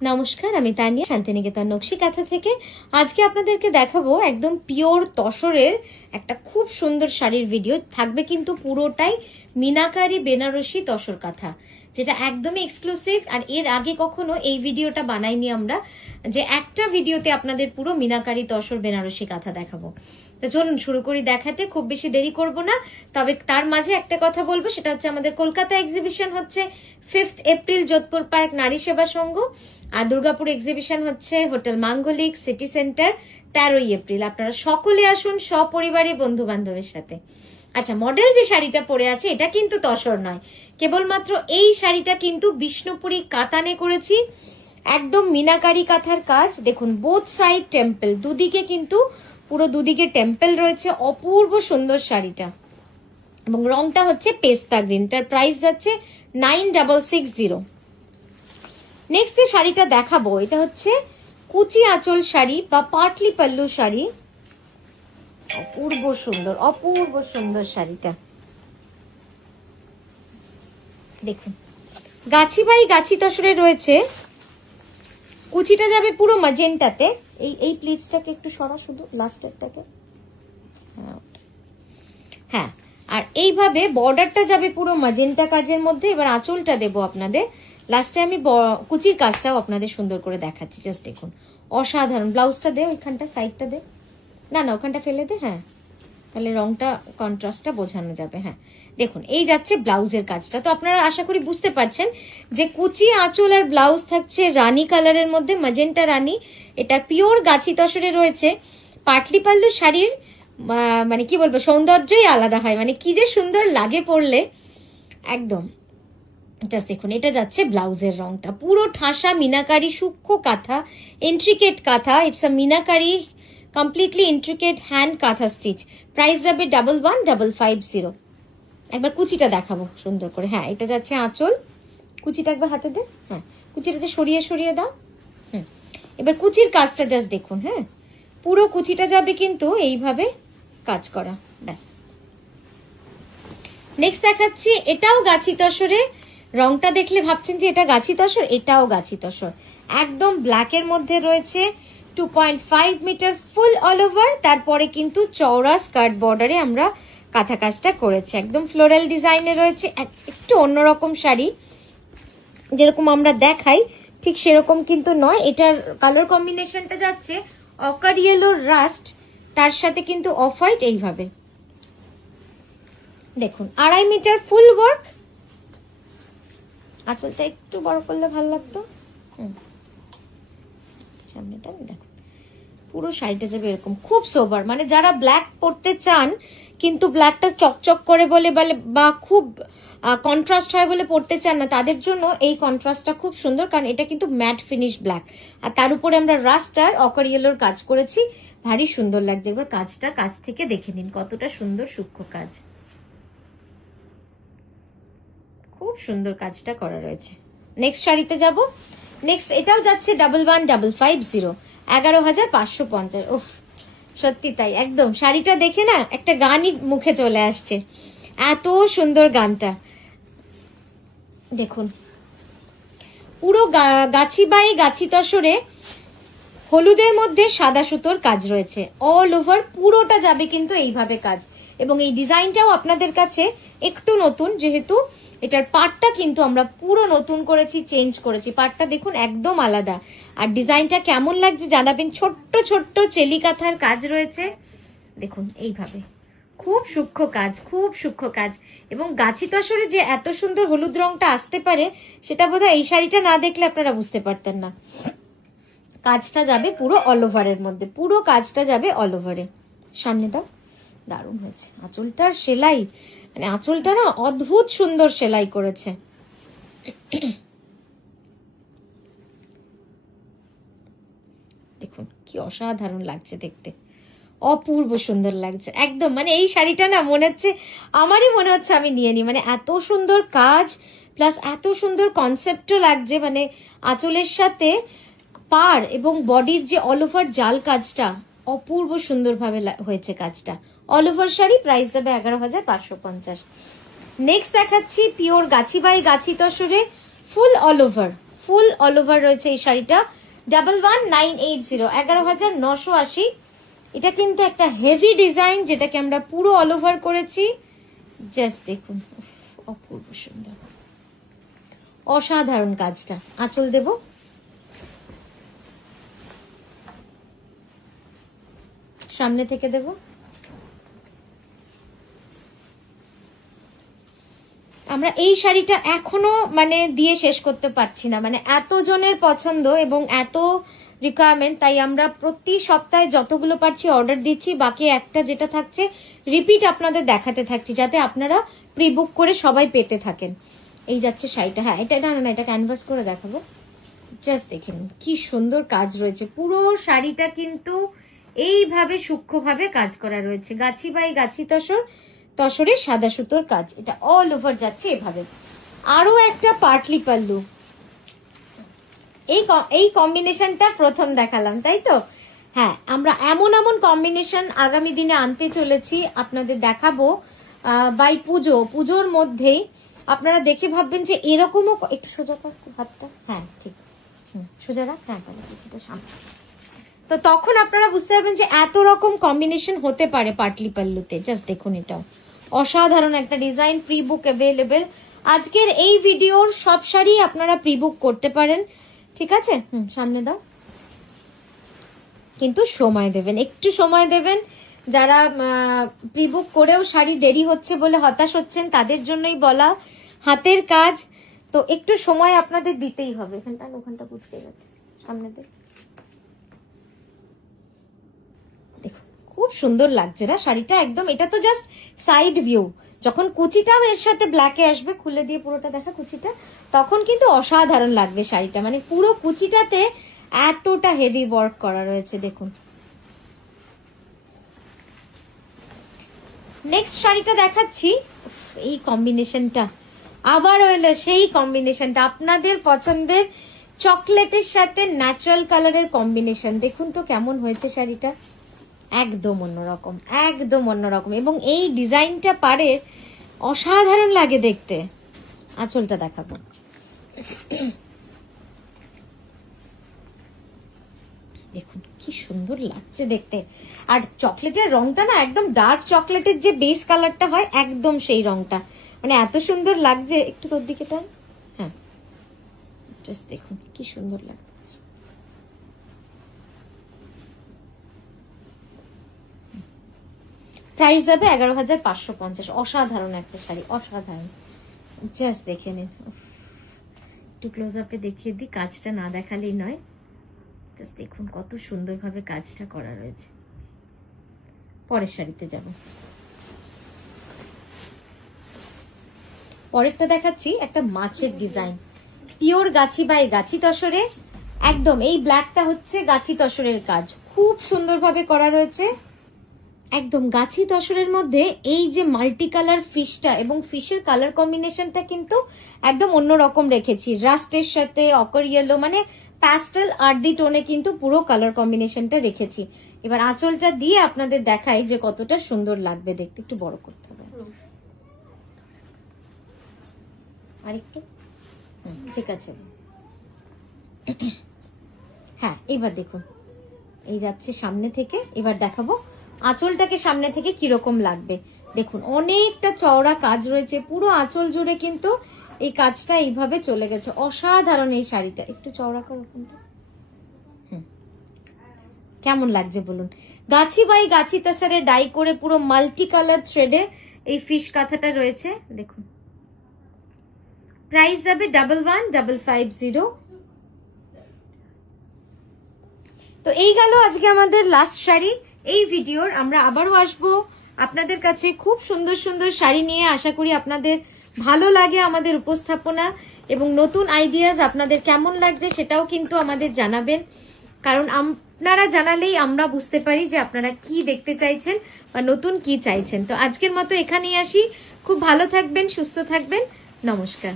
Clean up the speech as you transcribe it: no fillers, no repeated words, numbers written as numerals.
নমস্কার, আমি তানিয়া শান্তিনিকেতন নকশি কাঁথা থেকে। আজকে আপনাদেরকে দেখাবো একদম পিওর তসরের একটা খুব সুন্দর শাড়ির ভিডিও থাকবে, কিন্তু পুরোটাই মিনাকারি বেনারসি তসর কাঁথা, যেটা একদমই এক্সক্লুসিভ। আর এর আগে কখনো এই ভিডিওটা বানাইনি আমরা, যে একটা ভিডিওতে আপনাদের পুরো মিনাকারি তসর বেনারসি কাঁথা দেখাবো। তো চলুন শুরু করি দেখাতে, খুব বেশি দেরি করব না। তবে তার মাঝে একটা কথা বলবো, সেটা হচ্ছে আমাদের কলকাতা এক্সিবিশন হচ্ছে 5 এপ্রিল যোধপুর পার্ক নারী সেবা সংঘ, আর দুর্গাপুর এক্সিবিশন হচ্ছে হোটেল মাঙ্গলিক সিটি সেন্টার 13 এপ্রিল। আপনারা সকলে আসুন সপরিবারে বন্ধু বান্ধবের সাথে। আচ্ছা, মডেল যে শাড়িটা পরে আছে এটা কিন্তু তসর নয়, কেবলমাত্র এই শাড়িটা কিন্তু বিষ্ণুপুরি কাতানে করেছি, একদম মিনাকারি কাঁথার কাজ। দেখুন বোথ সাইড টেম্পল, দুদিকে কিন্তু পুরো দুদিকে টেম্পল রয়েছে, অপূর্ব সুন্দর শাড়িটা। এবং রংটা হচ্ছে পেস্তা গ্রিন, তার প্রাইস যাচ্ছে 9660। নেক্সট যে শাড়িটা দেখাবো এটা হচ্ছে কুচি আঁচল শাড়ি বা পাটলি পাল্লু শাড়ি, অপূর্ব সুন্দর অপূর্ব সুন্দর শাড়িটা। দেখুন গাছি বাই গাছি তসরে রয়েছে, কুচিটা যাবে পুরো ম্যাজেন্টাতে। এই প্লিটসটাকে একটু সরা, শুধু লাস্টেরটাকে, হ্যাঁ। আর এইভাবে বর্ডারটা যাবে পুরো ম্যাজেন্টা কাজের মধ্যে। এবার আঁচলটা দেবো আপনাদের লাস্টে, আমি কুচির কাজটাও আপনাদের সুন্দর করে দেখাচ্ছি। জাস্ট দেখুন অসাধারণ। ব্লাউজটা দে, ওইখানটা সাইডটা দে, না ওখানটা ফেলে দে, হ্যাঁ, তাহলে রংটা কন্ট্রাস্টটা বোঝানো যাবে। হ্যাঁ দেখুন এই যাচ্ছে ব্লাউজের কাজটা। তো আপনারা আশা করি বুঝতে পারছেন যে কুচি আঁচল আর ব্লাউজ থাকছে রানী কালারের মধ্যে, ম্যাজেন্টা রানী। এটা পিওর গাছি তসরে রয়েছে। পাটলি পাল্লু শাড়ির মানে কি বলবো, সৌন্দর্যই আলাদা হয়, মানে কি যে সুন্দর লাগে পরলে একদম। জাস্ট দেখুন এটা যাচ্ছে ব্লাউজের রংটা, পুরো ঠাসা মিনাকারি সূক্ষ্ম কাঁথা, ইন্ট্রিকেট কাঁথা। It's a meenakari completely intricate hand কাঁথা স্টিচ। প্রাইস যাবে 11550। একবার কুচিটা দেখাবো সুন্দর করে। হ্যাঁ এটা যাচ্ছে আঁচল, কুচিটা একবার হাতে দে, হ্যাঁ কুচিটাতে সরিয়ে সরিয়ে দাও। এবার কুচির কাজটা জাস্ট দেখুন। হ্যাঁ পুরো কুচিটা যাবে কিন্তু এইভাবে কাজ করা, ব্যাস। নেক্সট দেখাচ্ছি, এটাও গাছি তসরে। রংটা দেখলে ভাবছেন যে এটা গাছি তসর, এটাও গাছি তসর, একদম ব্ল্যাকের মধ্যে রয়েছে। 2.5 মিটার ফুল অল ওভার, তারপরে কিন্তু চওড়া স্কার্ট বর্ডারে আমরা কাঁথা কাজটা করেছি, একদম ফ্লোরাল ডিজাইনে রয়েছে। একটু অন্যরকম শাড়ি, যেরকম আমরা দেখাই ঠিক সেরকম কিন্তু নয়। এটার কালার কম্বিনেশনটা যাচ্ছে অকার ইয়েলো রাস্ট, তার সাথে কিন্তু অফ হোয়াইট। এইভাবে দেখুন 2.5 মিটার ফুল ওয়ার্ক। আঁচলটা একটু বড় করলে ভালো লাগতো। সামনেটা দেখুন, পুরো শাড়িটা যাবে এরকম খুব সোবার। মানে যারা ব্ল্যাক পরতে চান কিন্তু ব্ল্যাকটা চকচক করে বলে বা খুব কন্ট্রাস্ট হয় বলে পরতে চান না, তাদের জন্য এই কন্ট্রাস্টটা খুব সুন্দর, কারণ এটা কিন্তু ম্যাট ফিনিশ ব্ল্যাক, আর তার উপরে আমরা রাস্ট আর অকার ইয়েলোর কাজ করেছি, ভারী সুন্দর লাগছে। এবার কাজটা কাছ থেকে দেখে নিন কতটা সুন্দর সূক্ষ্ম কাজ, খুব সুন্দর কাজটা করা রয়েছে। নেক্সট শাড়িতে যাব। নেক্সট এটাও যাচ্ছে 11550, 11550। ওহ সত্যি তাই, একদম শাড়িটা দেখে না একটা গানই মুখে চলে আসছে, এত সুন্দর গানটা। দেখুন পুরো গাছি বাই গাছি তসরে হলুদের মধ্যে সাদা সুতোর কাজ রয়েছে, অল ওভার পুরোটা যাবে কিন্তু এইভাবে কাজ। এবং এই ডিজাইনটাও আপনাদের কাছে একটু নতুন, যেহেতু এটার পাটটা কিন্তু আমরা পুরো নতুন করেছি, চেঞ্জ করেছি। পাটটা দেখুন একদম আলাদা। আর ডিজাইনটা কেমন লাগছে জানাবেন। ছোট্ট ছোট্ট চেলি কাঁথার কাজ রয়েছে, দেখুন এইভাবে খুব সূক্ষ্ম কাজ, খুব সূক্ষ্ম কাজ। এবং গাছি তসরে যে এত সুন্দর হলুদ রংটা আসতে পারে সেটা বোধহয় এই শাড়িটা না দেখলে আপনারা বুঝতে পারতেন না। কাজটা যাবে পুরো অল ওভারের মধ্যে, পুরো কাজটা যাবে অল ওভারে। সামনে দাও, দারুণ হয়েছে আঁচলটার সেলাই, মানে আঁচলটা না অদ্ভুত সুন্দর সেলাই করেছে। দেখুন কি অসাধারণ লাগছে দেখতে, অপূর্ব সুন্দর লাগছে একদম। মানে এই শাড়িটা না মনে হচ্ছে, আমারই মনে হচ্ছে আমি নিয়ে নিই, মানে এত সুন্দর কাজ প্লাস এত সুন্দর কনসেপ্টও লাগছে। মানে আঁচলের সাথে পার এবং বডির যে অল ওভার জাল কাজটা অপূর্ব সুন্দরভাবে হয়েছে কাজটা। অল ওভার শাড়ি, প্রাইস যাবে 11550। নেক্সট দেখাচ্ছি পিওর গাছি বাই গাছি তসরে full all over. Full all over রয়েছে এই শাড়িটা। 11,980, 11,980। এটা কিন্তু একটা হেভি ডিজাইন, যেটাকে আমরা পুরো অল ওভার করেছি। জাস্ট দেখুন, অপূর্ব সুন্দর, অসাধারণ কাজটা। আঁচল দেব, সামনে থেকে দেব। আমরা এই শাড়িটা এখনো মানে দিয়ে শেষ করতে পারছি না, মানে এত জনের পছন্দ এবং এত রিকোয়ারমেন্ট, তাই আমরা প্রতি সপ্তাহে যতগুলো পারছি অর্ডার দিচ্ছি। বাকি একটা যেটা থাকছে রিপিট আপনাদের দেখাতে থাকছি, যাতে আপনারা প্রি বুক করে সবাই পেতে থাকেন। এই যাচ্ছে শাড়িটা। হ্যাঁ, এটা না, এটা ক্যানভাস করে দেখাবো। জাস্ট দেখেন কি সুন্দর কাজ রয়েছে। পুরো শাড়িটা কিন্তু এইভাবে সূক্ষ্মভাবে কাজ করা রয়েছে। গাছি বাই গাছি তসরে সাদা সুতোর কাজ, এটা অল ওভার যাচ্ছে এভাবে। আরো একটা পাটলি পাল্লু, এই কম্বিনেশনটা প্রথম দেখালাম, তাই তো? হ্যাঁ, আমরা এমন কম্বিনেশন আগামী দিনে আনতে চলেছি, আপনাদের দেখাবো বাই পুজোর মধ্যেই। আপনারা দেখে ভাববেন যে এরকমও, একটু সোজা কর হাতটা, হ্যাঁ ঠিক, সোজা রাখ, হ্যাঁ কিছুটা সামনে। তো তখন আপনারা বুঝতে পারবেন যে এত রকম কম্বিনেশন হতে পারে পাটলি পাল্লুতে। জাস্ট দেখুন, এটাও অসাধারণ একটা ডিজাইন। Pre book available. আজকের এই ভিডিওর সব শাড়ি আপনারা প্রি বুক করতে পারেন, ঠিক আছে? সামনে দাও, কিন্তু সময় দেবেন, একটু সময় দেবেন। যারা প্রি বুক করেও শাড়ি দেরি হচ্ছে বলে হতাশ হচ্ছেন, তাদের জন্যই বলা, হাতের কাজ তো একটু সময় আপনাদের দিতেই হবে। ওখানটা বুঝতে গেছে, সামনে দেখ, দেখো খুব সুন্দর লাগছে না শাড়িটা একদম। এটা তো জাস্ট সাইড ভিউ, যখন কুচিটাও এর সাথে ব্ল্যাকে আসবে, খুলে দিয়ে পুরোটা দেখা কুচিটা, তখন কিন্তু অসাধারণ লাগবে শাড়িটা। মানে পুরো কুচিটাতে এতটা হেভি ওয়ার্ক করা রয়েছে, দেখুন। নেক্সট শাড়িটা দেখাচ্ছি। এই কম্বিনেশনটা আবার হলো সেই কম্বিনেশনটা, আপনাদের পছন্দের চকলেটের সাথে ন্যাচারাল কালারের কম্বিনেশন। দেখুন তো কেমন হয়েছে শাড়িটা, একদম অন্যরকম, একদম অন্যরকম। এবং এই ডিজাইনটা পারে অসাধারণ লাগে দেখতে। আঁচলটা দেখাবো, দেখুন কি সুন্দর লাগছে দেখতে। আর চকলেটের রংটা না একদম ডার্ক চকলেটের যে বেস কালারটা হয়, একদম সেই রংটা, মানে এত সুন্দর লাগছে। একটু তোর দিকে টান, হ্যাঁ জাস্ট দেখুন কি সুন্দর লাগছে। প্রাইস যাবে 11,550। অসাধারণ একটা শাড়ি, অসাধারণ। জাস্ট দেখে নিন, একটু ক্লোজ আপে দেখিয়ে দিই, কাজটা না দেখালেই নয়। জাস্ট দেখুন কত সুন্দরভাবে কাজটা করা রয়েছে। পরের শাড়িতে যাব। পরেরটা দেখাচ্ছি একটা মাছের ডিজাইন, পিওর গাছি বাই গাছি তসরে। একদম এই ব্ল্যাকটা হচ্ছে গাছি তসরের কাজ, খুব সুন্দরভাবে করা রয়েছে। একদম গাছি তসরের মধ্যে এই যে মাল্টি কালার ফিশটা এবং ফিশের কালার কম্বিনেশনটা কিন্তু একদম অন্যরকম রেখেছি। রাস্টের সাথে অকার ইয়েলো, মানে প্যাস্টেল আর্দি টোনে কিন্তু পুরো কালার কম্বিনেশনটা রেখেছি। এবার আঁচলটা দিয়ে আপনাদের দেখাই যে কতটা সুন্দর লাগবে দেখতে। একটু বড় করতে হবে আরেকটু, ঠিক আছে। হ্যাঁ, এবার দেখুন এই যাচ্ছে সামনে থেকে। এবার দেখাবো আঁচলটাকে সামনে থেকে কিরকম লাগবে। দেখুন অনেকটা চওড়া কাজ রয়েছে পুরো আঁচল জুড়ে, কিন্তু এই কাজটা এইভাবে চলে গেছে। অসাধারণ এই শাড়িটা। একটু চওড়া করো, কেমন লাগছে বলুন। গাছি বাই গাছি তাসারে ডাই করে পুরো মাল্টি কালার থ্রেডে এই ফিশ কাঁথাটা রয়েছে, দেখুন। প্রাইস যাবে 11,150। তো এই গেল আজকে আমাদের লাস্ট শাড়ি এই ভিডিওর। আমরা আবারও আসবো আপনাদের কাছে খুব সুন্দর সুন্দর শাড়ি নিয়ে। আশা করি আপনাদের ভালো লাগে আমাদের উপস্থাপনা এবং নতুন আইডিয়াস আপনাদের কেমন লাগছে সেটাও কিন্তু আমাদের জানাবেন, কারণ আপনারা জানালেই আমরা বুঝতে পারি যে আপনারা কি দেখতে চাইছেন বা নতুন কি চাইছেন। তো আজকের মতো এখানেই আসি। খুব ভালো থাকবেন, সুস্থ থাকবেন, নমস্কার।